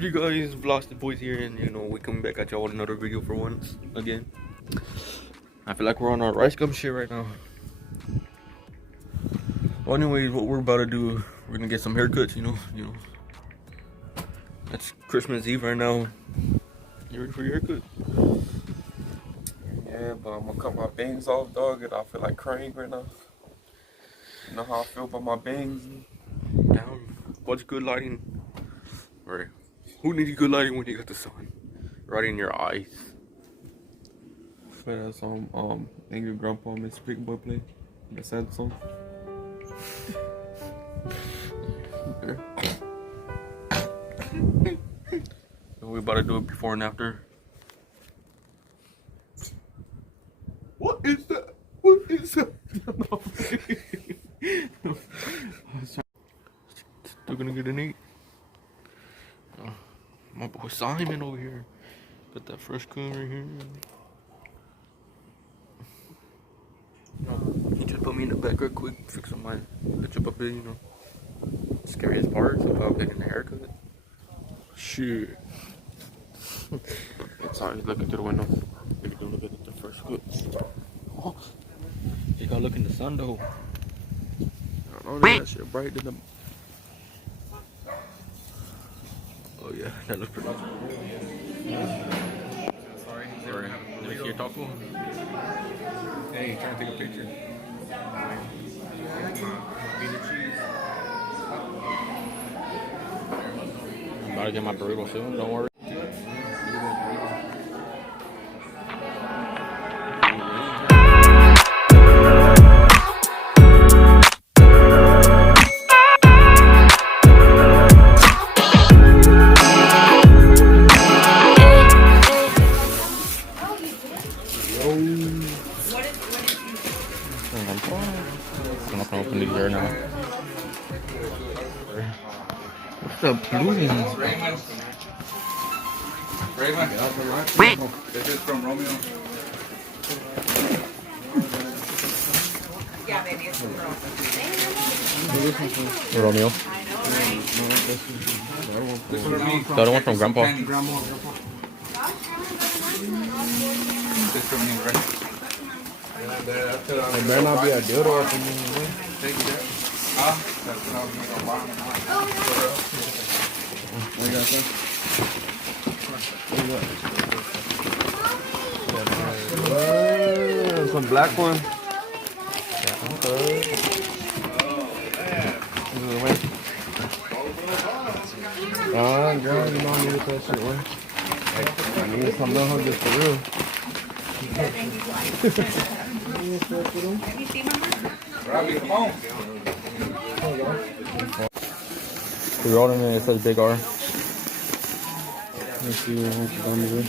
up, you guys? Velasquezboys here, and you know we coming back at y'all with another video for once again. I feel like we're on our rice gum shit right now. Well, anyways, what we're about to do, we're gonna get some haircuts. You know. It's Christmas Eve right now. You ready for your haircut? Yeah, but I'm gonna cut my bangs off, dog, and I feel like crying right now. You know how I feel about my bangs? Down. What's good lighting? Right. Who needs good lighting when you got the sun right in your eyes? Play that song, Angry Grandpa, Miss Big Boy play. The sad song. We about to do it before and after. What is that? What is that? Still gonna get an 8. My boy Simon over here. Got that fresh coon right here. He just put me in the back real quick, fix my bitch up a bit, you know. Scariest parts about getting a haircut. Shit. It's always looking through the window. Maybe go look at the fresh cut. Oh, you gotta look in the sun though. I don't know, that shit bright in the. Oh yeah, that looks pretty. Sorry. Let me see your taco. Hey, trying to take a picture. I'm about to get my burrito soon, don't worry. I'm not gonna open these right now. What's up, blue? Raymond. This is from Romeo. Yeah, baby, it's from Romeo. This is from me. The other one from Grandpa. This is from me, right? It better not be a dildo up in there. Take it there. That's what I was making a lot. What you got, son? What? Some black one. Girl, you know I needed that shit, man. I needed some little hundreds for real. Robbie, come on. We're rolling in, it says big R. Let's see what's down here.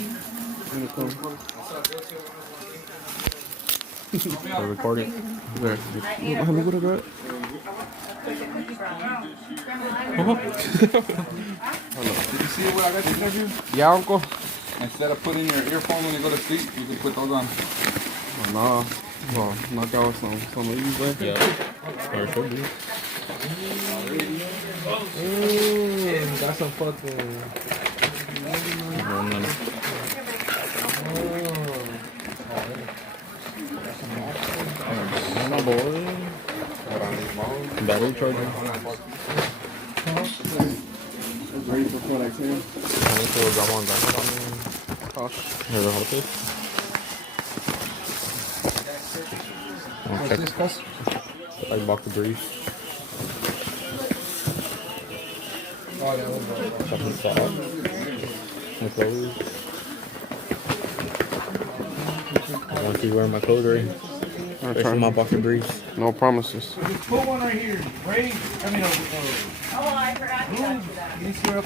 I record it. There. Look what I got. Did you see what I got to give you? Yeah, uncle. Instead of putting your earphone when you go to sleep, you can put those on. Oh, nah. Well, knock out some of these, right? Yeah. Or should be. Got some fucking. My boy. Battery charger. Ready for Kodak too. I need to grandma and grandpa. Here's the whole thing. What's this cost? Like box of grease. Oh, yeah, we'll Something soft. My clothes. I want you wearing my clothes already. Especially my box of grease. No promises. Put one right here. Ray, I mean, Oh, I forgot to tell you that. you see up.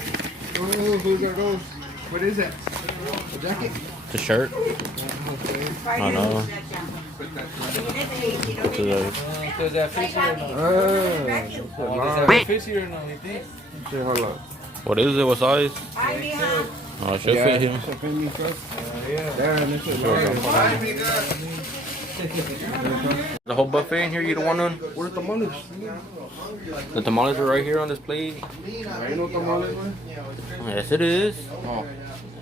Oh, who's that goes? What is that? A jacket? The shirt. I don't know. What's it? Does that fit you or not? Does that fit you or not, you think? Shit, hold up. What is it? What size? Hi, Mija. Oh, it should fit him. Should fit me, cuz. Yeah. Damn, this shit Sure, right. grandpa. The whole buffet in here, you don't want none? Where's the tamales? The tamales are right here on this plate. There ain't no tamales, man. Yes, it is. Oh,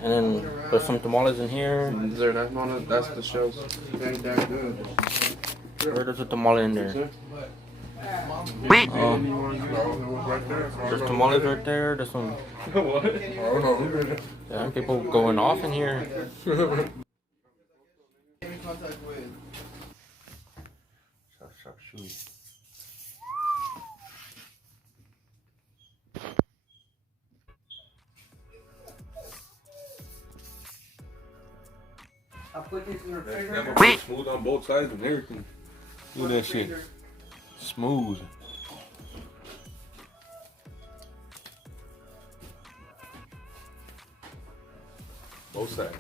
And then there's some tamales in here. there, that's the shells. They ain't that good. There's a tamale in there. Oh, Right there. there's tamales right there. There's some What? yeah, people going off in here. I'll put this in the refrigerator. That motherfucker smooth on both sides and everything. Look at that shit. Smooth. Both sides.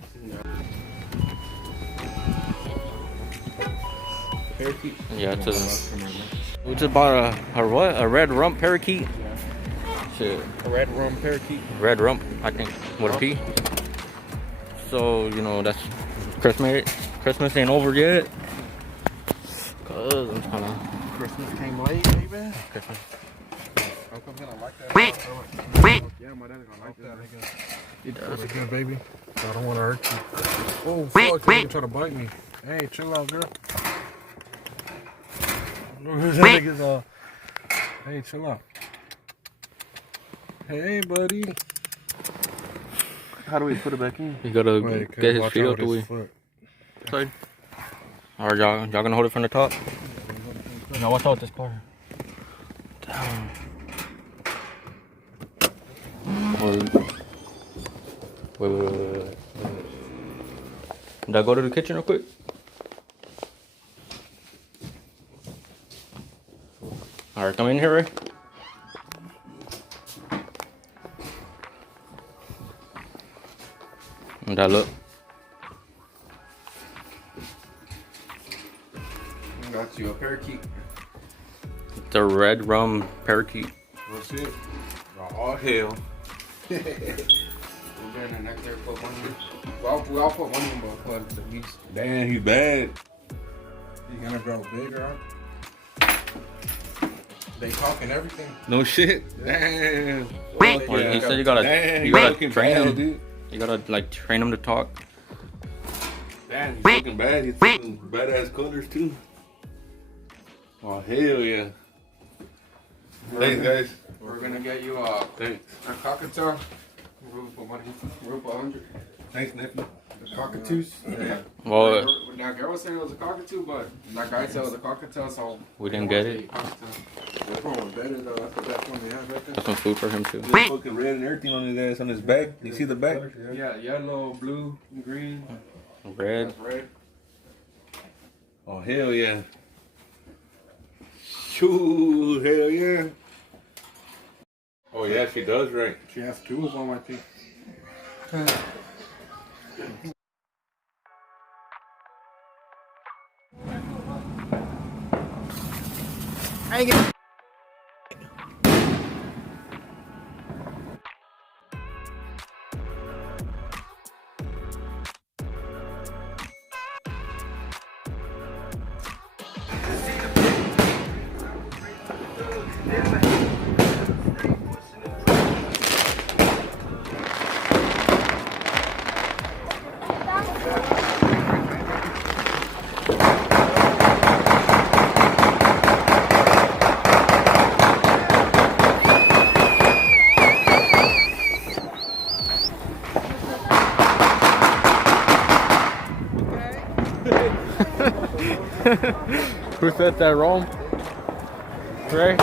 Parakeet? Yeah, it's a. We just bought a what? A red rump parakeet. Shit. A red rum parakeet. Red rump, I think, with a P. So, you know, that's Christmas. Christmas ain't over yet. Cause I'm trying to. Christmas came late, baby. Christmas. How come I like that? Yeah, my dad's gonna like that. That's good, baby. I don't want to hurt you. Oh, fuck, you try to bite me. Hey, chill out, girl. That nigga's all. Hey, chill out. Hey, buddy. How do we put it back in? You gotta Wait, get his watch feet out out the with his way. foot. Side. Alright, y'all gonna hold it from the top? No, watch out with this car. Damn. Wait. Did I go to the kitchen real quick? Alright, come in here, Ray. And that look. Got you a parakeet. The red rum parakeet. What's it? Oh, hell. We're going to next there put one in. Well, I'll put one in, but he's... Damn, he's bad. He's gonna grow bigger, huh? They talking everything. No shit. Damn. Or he said you gotta Damn, you gotta looking train bad, him. dude. You gotta like train him to talk. Damn, he's looking bad. He's looking badass colors too. Oh, hell yeah. Thanks, guys. We're gonna get you a cockatiel. Room for money. Room for 100. Thanks, nephew. The cockatoos. Yeah. Well, That girl was saying it was a cockatoo, but that guy said it was a cockatiel, so we didn't get it. This one was better though. That's the best one we have right there. Got some food for him too. There's fucking red and everything on his ass, on his back. You see the back? Yeah, yellow, blue, green. Red. That's red. Oh, hell yeah. Shoo, hell yeah. Oh, yeah, she does right. She has two of them, I think. Who said that wrong? Ray?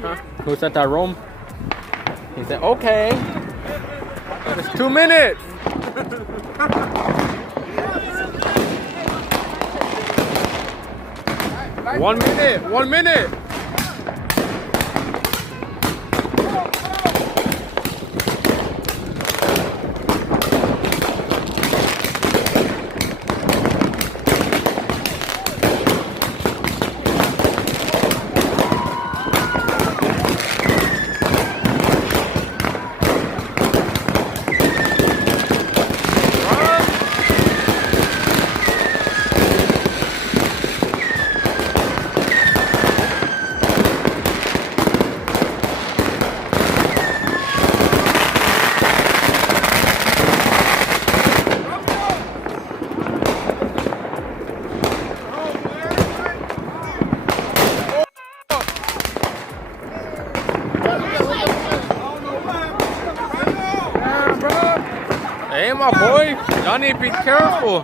Huh? Who said that wrong? He said, okay. It's 2 minutes. 1 minute. 1 minute. Hey, my boy, y'all need to be careful.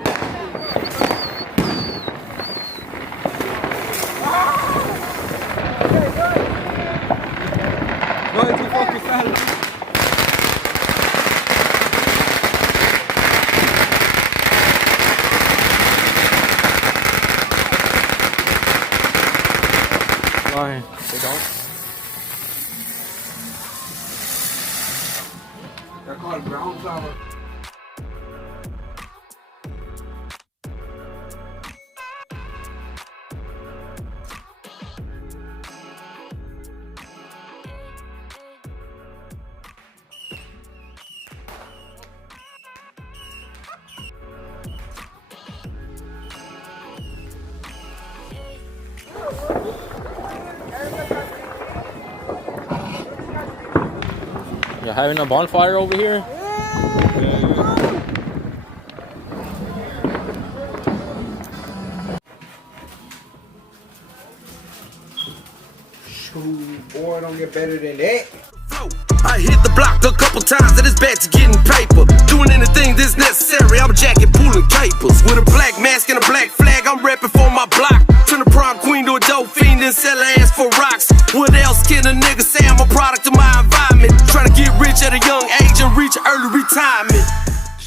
Going too fucking fast. Flying. They don't. They're called ground flower. You're having a bonfire over here? Shoot, boy, don't get better than that. I hit the block a couple times and it's back to getting paper. Doing anything that's necessary, I'm jacking, pulling capers. With a black mask and a black flag, I'm repping for my block. Turn a prom queen to a dope fiend and sell her ass for rocks. What else can a nigga say? I'm a product of my environment. Trying to get rich at a young age and reach early retirement.